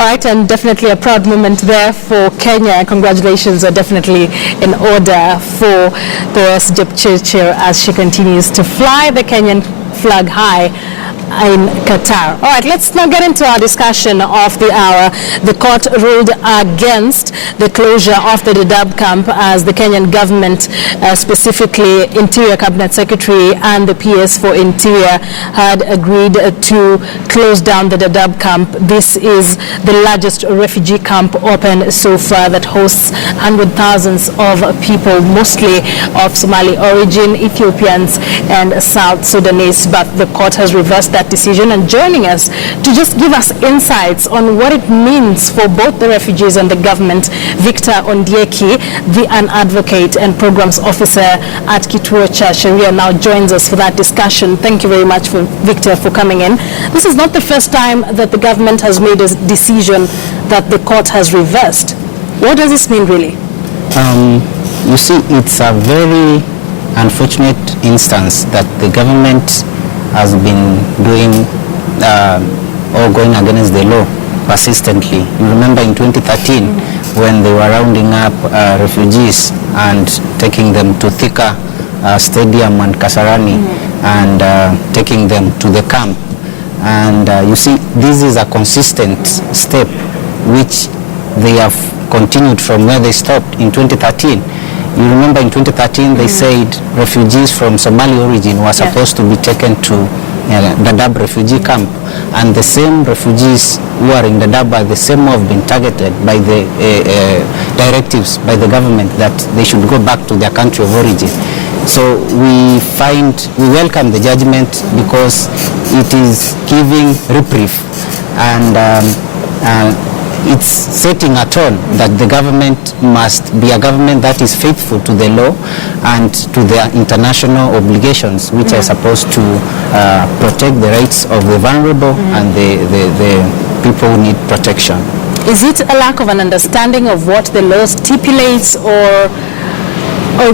right, and definitely a proud moment there for Kenya. Congratulations are definitely in order for Doris Jepchirchir as she continues to fly the Kenyan flag high in Qatar. All right, let's now get into our discussion of the hour. The court ruled against the closure of the Dadaab camp as the Kenyan government, specifically Interior Cabinet Secretary and the PS for Interior, had agreed to close down the Dadaab camp. This is the largest refugee camp open so far that hosts hundreds of thousands of people, mostly of Somali origin, Ethiopians and South Sudanese. But the court has reversed that decision, and joining us to just give us insights on what it means for both the refugees and the government, Victor Ondieki, an advocate and programs officer at Kituo cha Sheria, now joins us for that discussion. Thank you very much, Victor, for coming in. This is not the first time that the government has made a decision that the court has reversed. What does this mean, really? You see, it's a very unfortunate instance that the government has been doing or going against the law persistently. You remember in 2013 when they were rounding up refugees and taking them to Thika Stadium and Kasarani and taking them to the camp. And you see, this is a consistent step which they have continued from where they stopped in 2013. You remember in 2013 they said refugees from Somali origin were supposed to be taken to Dadaab refugee camp, and the same refugees who are in Dadaab are the same who have been targeted by the directives by the government that they should go back to their country of origin. So we welcome the judgment because it is giving reprieve and it's setting a tone that the government must be a government that is faithful to the law and to their international obligations, which are supposed to protect the rights of the vulnerable and the people who need protection. Is it a lack of an understanding of what the law stipulates, or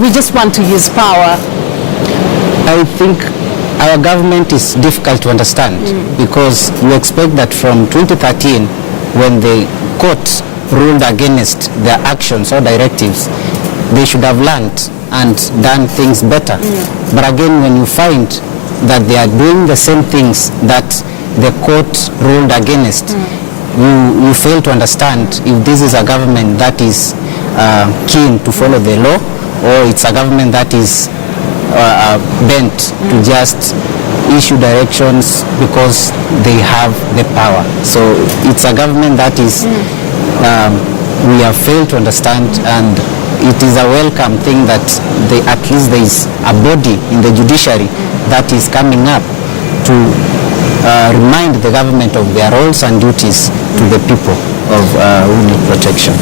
we just want to use power? I think our government is difficult to understand because you expect that from 2013, when the court ruled against their actions or directives, they should have learned and done things better. But again, when you find that they are doing the same things that the court ruled against, you fail to understand if this is a government that is keen to follow the law, or it's a government that is bent to just issue directions because they have the power. So it's a government that is we have failed to understand, and it is a welcome thing that at least there is a body in the judiciary that is coming up to remind the government of their roles and duties to the people who need protection.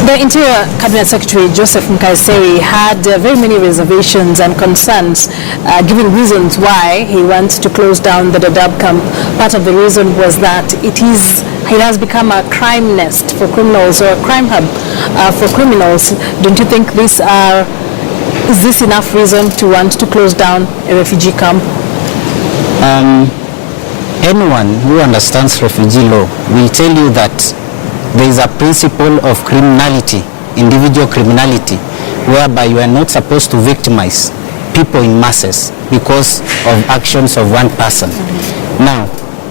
The Interior Cabinet Secretary Joseph Nkaissery had very many reservations and concerns, giving reasons why he wants to close down the Dadaab camp. Part of the reason was that it has become a crime nest for criminals, or a crime hub for criminals. Don't you think is this enough reason to want to close down a refugee camp? Anyone who understands refugee law will tell you that there is a principle of criminality, individual criminality, whereby you are not supposed to victimize people in masses because of actions of one person. Now,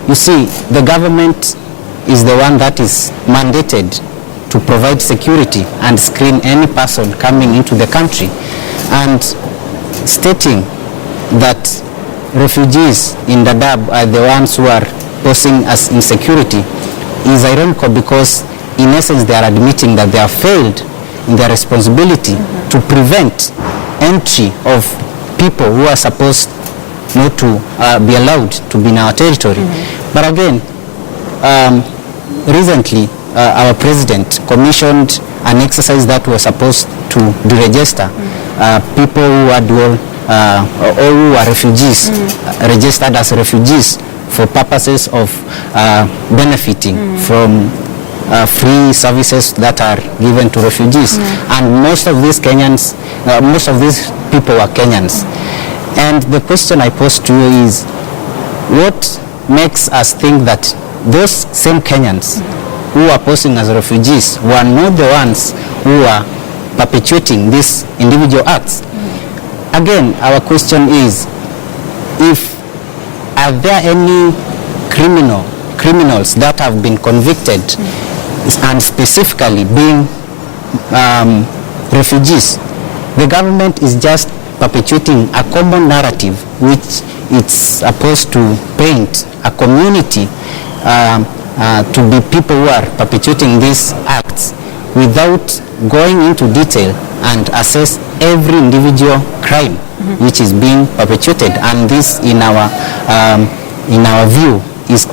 you see, the government is the one that is mandated to provide security and screen any person coming into the country. And stating that refugees in Dadaab are the ones who are posing as insecurity is ironical, because in essence they are admitting that they have failed in their responsibility to prevent entry of people who are supposed not to be allowed to be in our territory. But again, recently our president commissioned an exercise that was supposed to deregister people who are dual or who are refugees, registered as refugees for purposes of benefiting from free services that are given to refugees. And most of these Kenyans, most of these people are Kenyans. And the question I pose to you is, what makes us think that those same Kenyans who are posing as refugees were not the ones who are perpetuating these individual acts. Again, our question is, are there any criminals that have been convicted and specifically being refugees? The government is just perpetuating a common narrative which it's supposed to paint a community to be people who are perpetuating these acts without going into detail and assess every individual crime which is being perpetuated. And this, in our view, is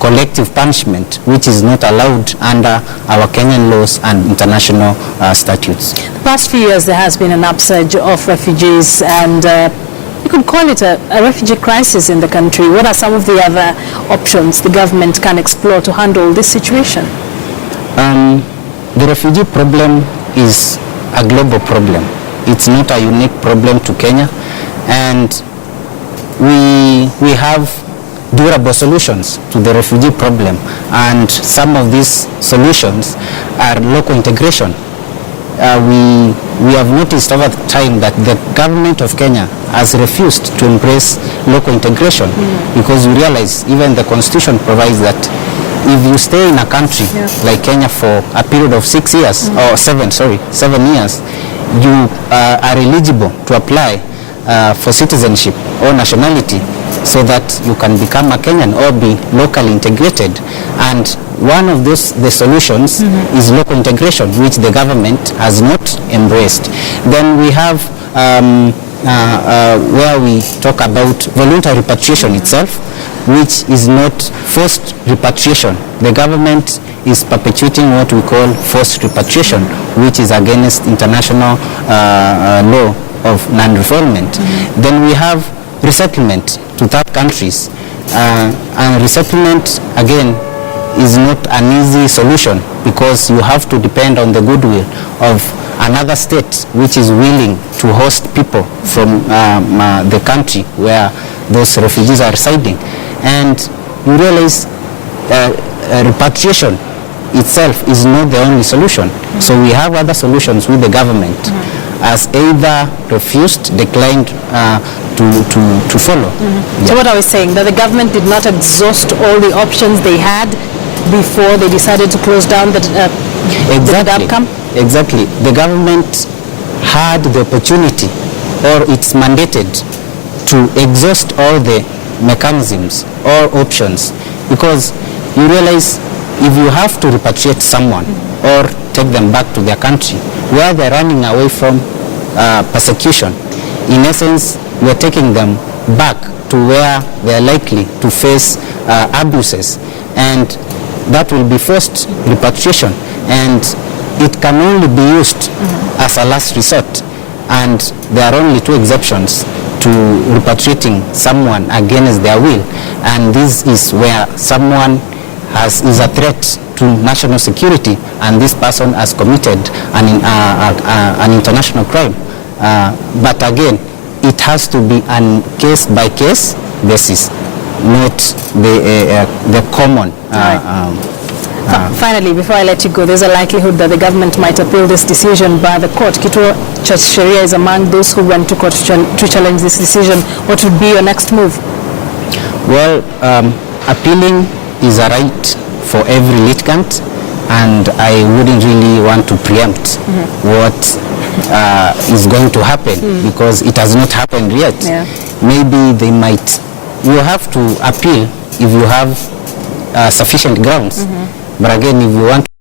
collective punishment, which is not allowed under our Kenyan laws and international statutes. The past few years there has been an upsurge of refugees, and you could call it a refugee crisis in the country. What are some of the other options the government can explore to handle this situation? The refugee problem is a global problem. It's not a unique problem to Kenya, and we have durable solutions to the refugee problem, and some of these solutions are local integration. We have noticed over time that the government of Kenya has refused to embrace local integration because we realize even the constitution provides that if you stay in a country like Kenya for a period of 6 years, or 7 years, you are eligible to apply for citizenship or nationality so that you can become a Kenyan or be locally integrated. And one of the solutions is local integration, which the government has not embraced. Then we have where we talk about voluntary repatriation itself, which is not forced repatriation. The government is perpetuating what we call forced repatriation, which is against international law of non-refoulement. Then we have resettlement to third countries, and resettlement again is not an easy solution because you have to depend on the goodwill of another state which is willing to host people from the country where those refugees are residing. And you realize repatriation itself is not the only solution. So we have other solutions with the government as either refused, declined to follow. So what are we saying? That the government did not exhaust all the options they had before they decided to close down the Dadaab camp? Exactly. The government had the opportunity, or it's mandated, to exhaust all the mechanisms or options, because you realize if you have to repatriate someone or take them back to their country where they're running away from persecution, in essence we're taking them back to where they're likely to face abuses, and that will be forced repatriation, and it can only be used as a last resort. And there are only 2 exceptions to repatriating someone against their will, and this is where someone is a threat to national security and this person has committed an international crime. But again, it has to be a case-by-case basis, not the common. Finally, before I let you go, there's a likelihood that the government might appeal this decision by the court. Kituo cha Sheria is among those who went to court to challenge this decision. What would be your next move? Well, appealing is a right for every litigant, and I wouldn't really want to preempt what is going to happen because it has not happened yet. Maybe they might. You have to appeal if you have sufficient grounds. But again, if you want